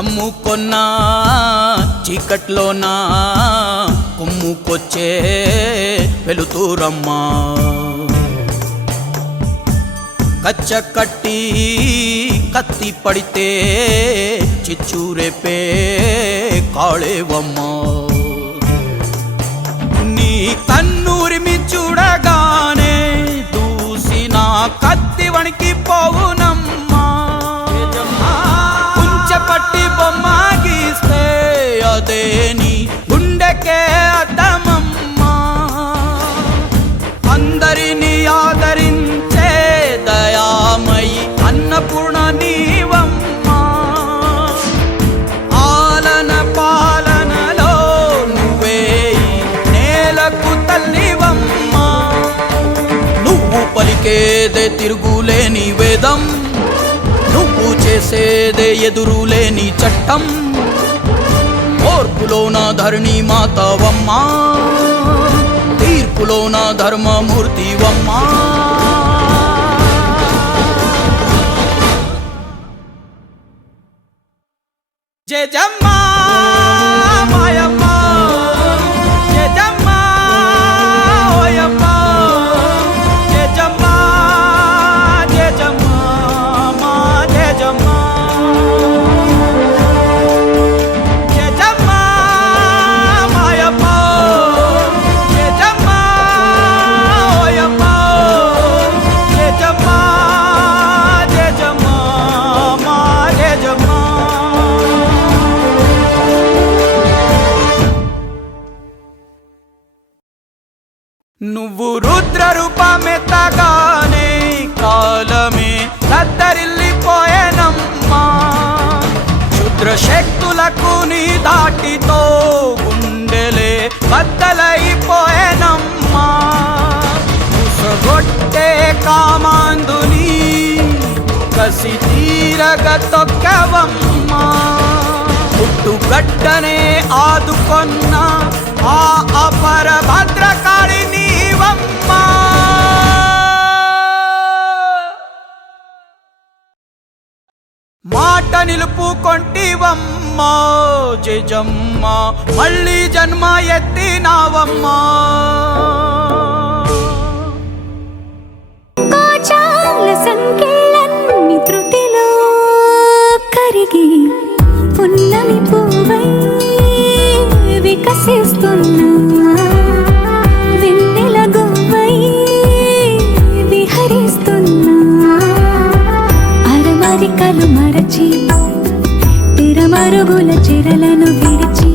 కమ్ముకొన్నా చీకట్లోనా కొమ్ముకొచ్చే వెలుతురమ్మా కచ్చ కట్టి కత్తి పడితే చిచ్చురేపే కాళేవమ్మా నీ కన్నూరిమి చూడగానే దూసిన కత్తి వణికి పోవునమ్మా కుంచెపట్టి బొమ్మ గీస్తే అదే నీ గుండెకే అద్దమమ్మా అందరినీ ఆదరించే దయామయి అన్నపూర్ణ నీవమ్మా ఆలన పాలనలో నువ్వే నేలకు తల్లివమ్మా నువ్వు పలికేదే తిరుగులేని వేదం నువ్వు చేసేదే ఎదురులేని చట్టం ఓర్పులోన ధరణి మాతవమ్మా తీర్పులోన ధర్మమూర్తివమ్మా జయజమ్మా మాయమ్మ జయజమ్మా ఓయమ్మ జయజమ్మా జయజమ్మా మా జయజమ్మా జయజమ్మా మాయమ్మ జయజమ్మా ఓయమ్మ జయజమ్మా జయజమ్మా మా జయజమ్మా నువ్వు రుద్ర రూపమెత్తగానే కాలమే కత్తరిల్లిపోయేనమ్మా క్షుద్ర శక్తులకు నీ దాటితో గుండెలే బద్దలైపోయేనమ్మా ఉసగొట్టే కామాందుని కసి తీరగ తొక్కవమ్మా పుట్టుగడ్డనే ఆదుకొన్న ఆ అపర భద్రకాళి నీవమ్మా మాట నిలుపుకొంటివమ్మా జయజమ్మ మళ్ళీ జన్మ ఎత్తినావమ్మా సంఖ్యలన్నీ త్రుటిలో కరిగి పున్నమి పువ్వై వికసిస్తున్నా వెన్నెల గువ్వై విహరిస్తున్నా అరమరికలు మరచి తిరమరుగుల చెరలను విడిచి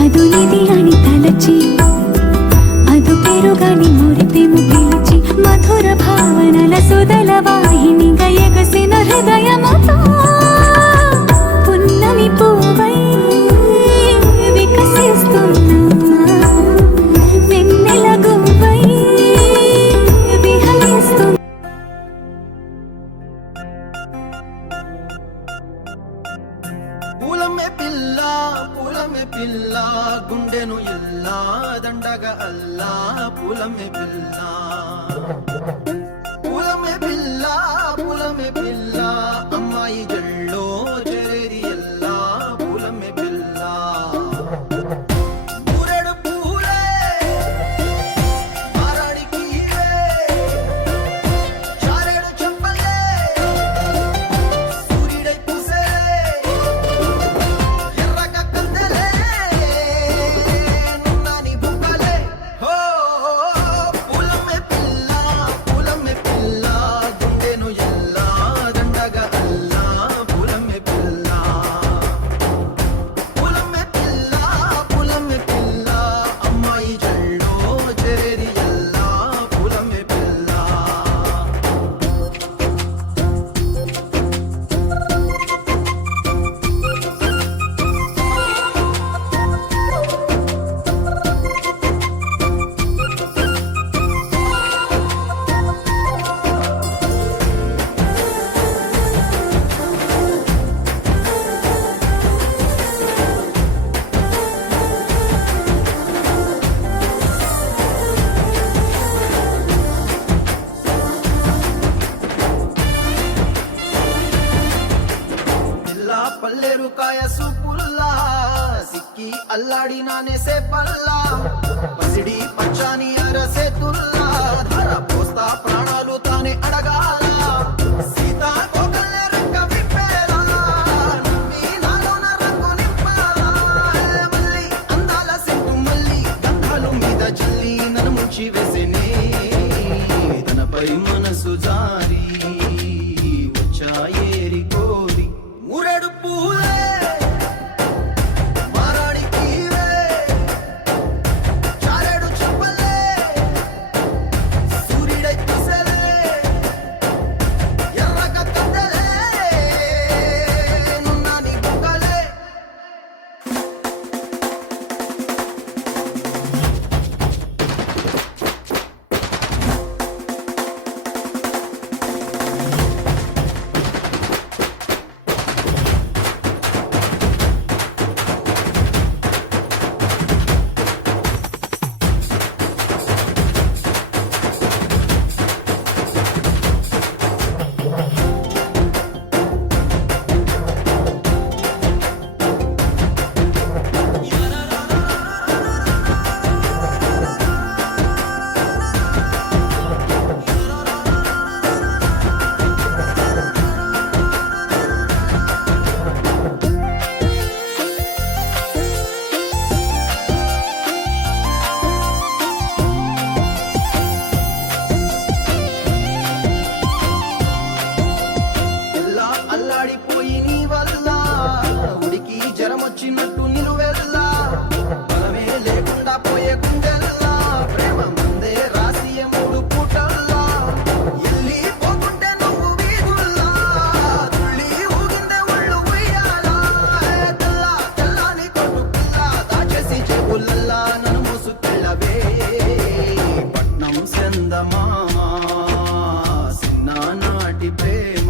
అదునిది అని తలచి అదు పెరుగని మురిపెము పిలిచి మధుర భావనల సుదల వాహినిగా ఎగసిన హృదయముతో పున్నమి పువ్వై వికసిస్తున్నా వెన్నెల గువ్వై విహరిస్తున్నా పూలమే పిల్ల గుండెను ఇల్లా దండగ అల్లా పూలమే పిల్ల అమ్మాయి జల్లో చెరేది ఎల్లా పూలమే పిల్ల పూరెడు పూలే మారాడికి చారెడు చెప్పలే సూర్యుడై పూసే ఎర్రగ కందలే నున్నాని బుక్కలే హో పూలమే అల్లాడినానేసే పల్లా పసిడి పచ్చాని అరసే తుల్లా ధర పోస్తా ప్రాణాలు తానే అడగాల సీతా కోకల్లే రెక్క విప్పేలా నవ్వి నాలోన రంగు నింపాలా మళ్ళీ అందాల సెంటు మళ్ళీ గంధాలు మీద జల్లి నన్ను ముంచి వేసేనే తనపై మనసు జారి వచ్చాయేరి కోరి మూరెడు పూలే అల్లాడిపోయి నీ వల్ల ఉడికి జ్వరం వచ్చినట్టు నిలువెల్లా బలమే లేకుండా పోయే గుండెల్లా ప్రేమ ముందే రాసి మూడు పూటల్లా ఎల్లి పోకుంటే నువ్వు వీధుల్లా తుళ్ళి ఊగిందే ఒళ్ళు ఉయ్యాలా తెల్ల తెల్లని కొట్టు పిల్ల దాచేసి చెవులల్లా నన్ను మోసుకెళ్ళవే పట్నం చందమామా చిన్ననాటి ప్రేమ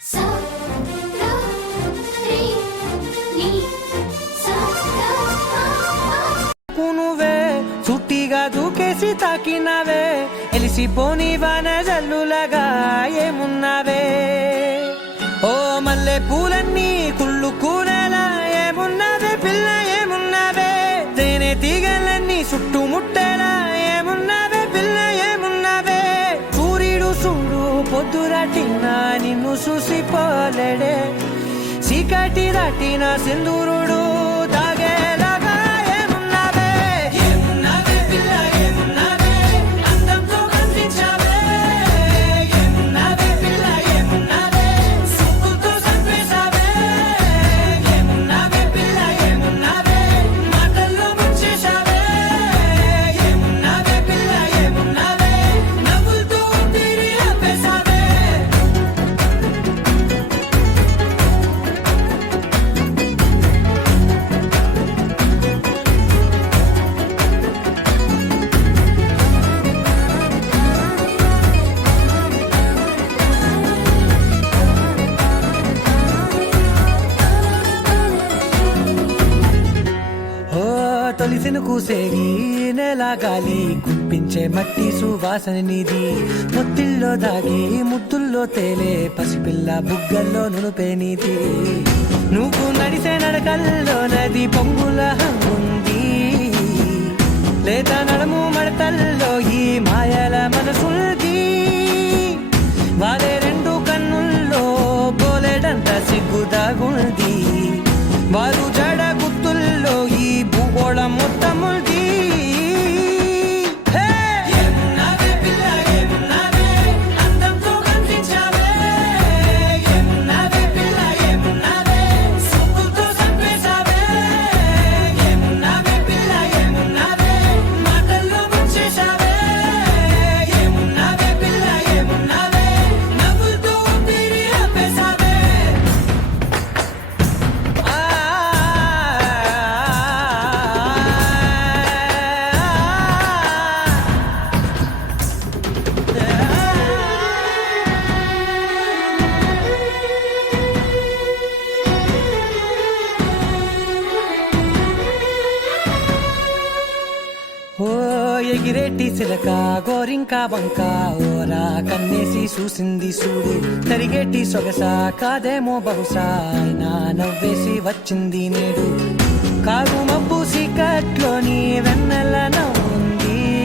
సా రా రే నీ సా రా నువ్వే చుట్టిగా దూకేసి తాకినవే ఎలిసిపోని వాన జల్లులగా ఏమున్నావే ఓ మల్లె పూలన్నీ కుళ్ళు కూరలా ఏమున్నావే పిల్ల ఏమున్నావే తేనె తీగలన్నీ చుట్టుముట్టేలా ఏమున్నావే పిల్ల ఏమున్నావే సూర్యుడు చూడు పొద్దురాటిన నిన్ను చూసిపోలేడే చీకటి దాటిన సింధూరుడు తాగేలాగా ఏమున్నావే ఏమున్నావే పిల్ల ఏమున్నావే అందంతో కనిపించావే ఏమున్నావే పిల్ల ఏమున్నావే సుక్కుతో చంపేశావే ఏమున్నావే పిల్ల ఏమున్నావే మాటల్లో ముంచేశావే ఏమున్నావే పిల్ల ఏమున్నావే నవ్వులతో తిరిగి ఆపేశావే ఓ తొలిసిను కూసేగి నెల గాలి గుప్పించే మట్టి సువాసన నీది మొత్తిల్లో దాగి ముద్దుల్లో తేలే పసిపిల్ల బుగ్గల్లో నునుపే నీది నువ్వు నడిసే నడకల్లో నది పొంగుల హంగుంది లేత నడుము మడతల్లో ఈ మాయల మనసుంది వారే రెండు కన్నుల్లో బోలెడంత సిగ్గుదాగుంది వారు జడ గుత్తుల్లో ఈ భూగోళం మొత్తముంది ఏమున్నావే పిల్ల ఏమున్నావే అందంతో కనిపించావే ఏమున్నావే పిల్ల ఏమున్నావే సుక్కుతో చంపేశావే ఏమున్నావే పిల్ల ఏమున్నావే మాటల్లో ముంచేశావే ఏమున్నావే పిల్ల ఏమున్నావే నవ్వులతో సిలక గోరింక బంక ఓరా కన్నేసి చూసింది చూడు తరిగేటి సొగస కాదేమో బహుశా అయినా నవ్వేసి వచ్చింది నేడు కాగు మబ్బు సీకట్లోని వెన్నెల నవ్వు